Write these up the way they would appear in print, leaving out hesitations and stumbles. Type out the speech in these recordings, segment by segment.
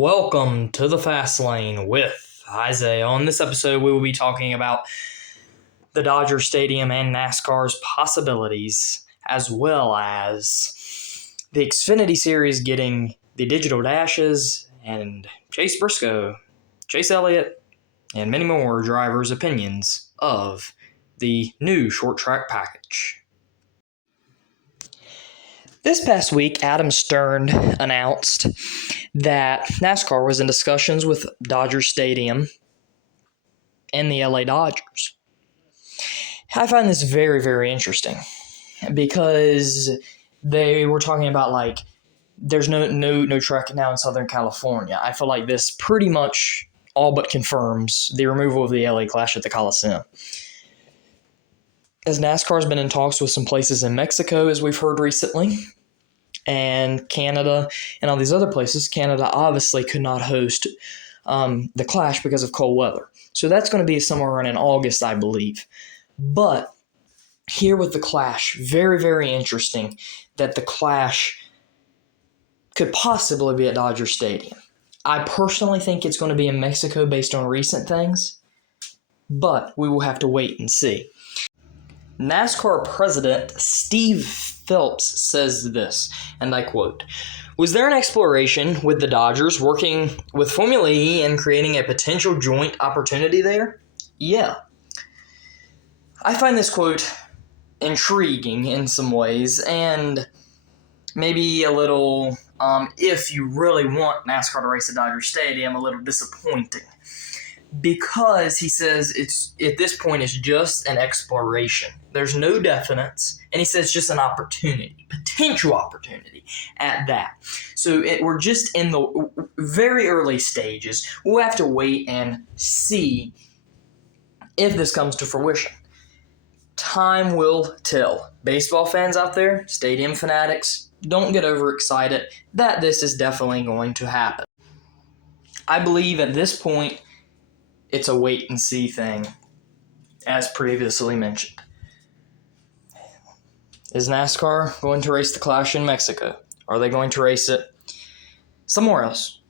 Welcome to the Fast Lane with Isaiah. On this episode, we will be talking about the Dodger Stadium and NASCAR's possibilities, as well as the Xfinity Series getting the digital dashes, and Chase Briscoe, Chase Elliott, and many more drivers' opinions of the new short track package. This past week, Adam Stern announced that NASCAR was in discussions with Dodger Stadium and the LA Dodgers. I find this very, very interesting because they were talking about there's no track now in Southern California. I feel like this pretty much all but confirms the removal of the LA Clash at the Coliseum. As NASCAR has been in talks with some places in Mexico, as we've heard recently, and Canada and all these other places. Canada obviously could not host the Clash because of cold weather. So that's going to be somewhere around in August, I believe. But here with the Clash, very, very interesting that the Clash could possibly be at Dodger Stadium. I personally think it's going to be in Mexico based on recent things, but we will have to wait and see. NASCAR President Steve Phelps says this, and I quote, "Was there an exploration with the Dodgers working with Formula E and creating a potential joint opportunity there? Yeah." I find this quote intriguing in some ways, and maybe a little, if you really want NASCAR to race at Dodger Stadium, a little disappointing. Because he says it's at this point it's just an exploration. There's no definites, and he says just an opportunity, potential opportunity at that. So we're just in the very early stages. We'll have to wait and see if this comes to fruition. Time will tell. Baseball fans out there, stadium fanatics, don't get overexcited that this is definitely going to happen. I believe at this point, it's a wait-and-see thing, as previously mentioned. Is NASCAR going to race the Clash in Mexico? Are they going to race it somewhere else?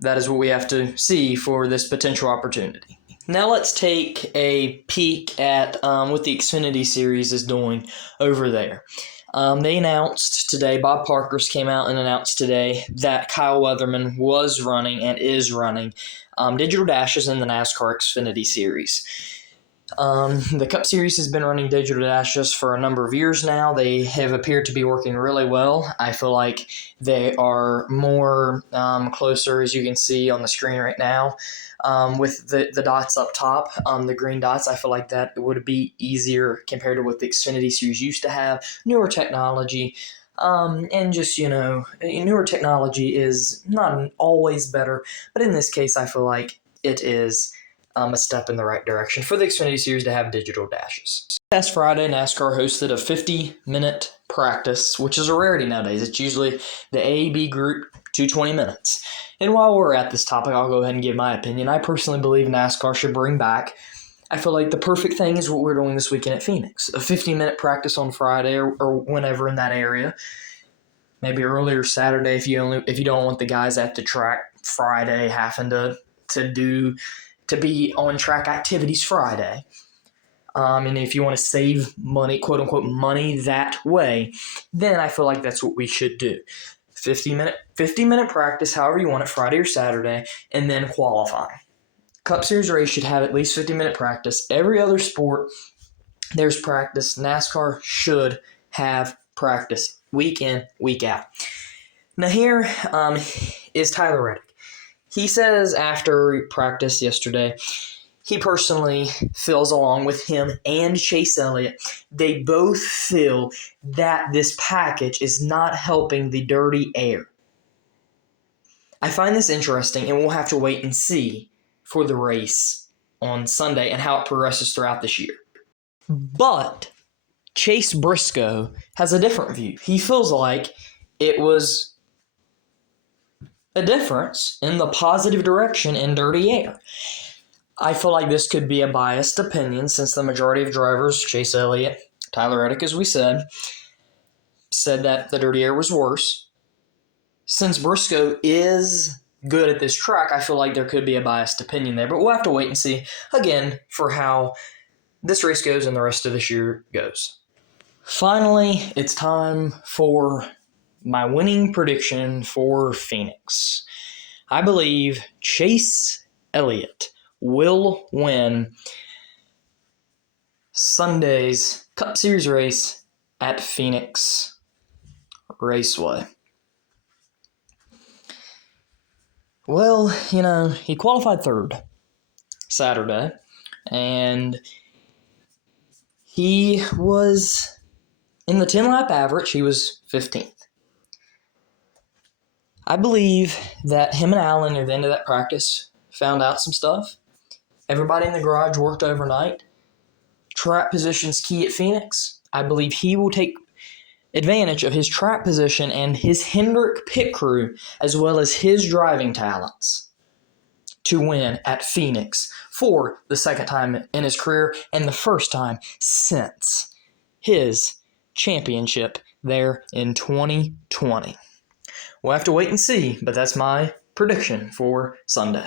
That is what we have to see for this potential opportunity. Now let's take a peek at what the Xfinity Series is doing over there. They announced today, Bob Parker's came out and announced today that Kyle Weatherman was running and is running digital dashes in the NASCAR Xfinity Series. The Cup Series has been running digital dashes for a number of years now. They have appeared to be working really well. I feel like they are more closer, as you can see on the screen right now, with the dots up top, the green dots. I feel like that would be easier compared to what the Xfinity Series used to have. Newer technology. And just, newer technology is not always better, but in this case, I feel like it is a step in the right direction for the Xfinity Series to have digital dashes. Last Friday, NASCAR hosted a 50-minute practice, which is a rarity nowadays. It's usually the A-B group, 220 minutes. And while we're at this topic, I'll go ahead and give my opinion. I personally believe NASCAR should bring back, I feel like the perfect thing is what we're doing this weekend at Phoenix. A 50-minute practice on Friday or whenever in that area. Maybe earlier Saturday if you don't want the guys at the track Friday having to be on track activities Friday. And if you want to save money, quote unquote money that way, then I feel like that's what we should do. 50-minute practice, however you want it, Friday or Saturday, and then qualifying. Cup Series race should have at least 50-minute practice. Every other sport, there's practice. NASCAR should have practice week in, week out. Now here is Tyler Reddick. He says after practice yesterday, he personally feels, along with him and Chase Elliott, they both feel that this package is not helping the dirty air. I find this interesting, and we'll have to wait and see for the race on Sunday and how it progresses throughout this year. But Chase Briscoe has a different view. He feels like it was a difference in the positive direction in dirty air. I feel like this could be a biased opinion since the majority of drivers, Chase Elliott, Tyler Reddick, as we said that the dirty air was worse. Since Briscoe is good at this track, I feel like there could be a biased opinion there. But we'll have to wait and see, again, for how this race goes and the rest of this year goes. Finally, it's time for my winning prediction for Phoenix. I believe Chase Elliott will win Sunday's Cup Series race at Phoenix Raceway. Well, he qualified third Saturday, and he was in the 10-lap average, he was 15th. I believe that him and Allen at the end of that practice found out some stuff. Everybody in the garage worked overnight. Track position's key at Phoenix. I believe he will take advantage of his track position and his Hendrick pit crew, as well as his driving talents, to win at Phoenix for the second time in his career and the first time since his championship there in 2020. We'll have to wait and see, but that's my prediction for Sunday.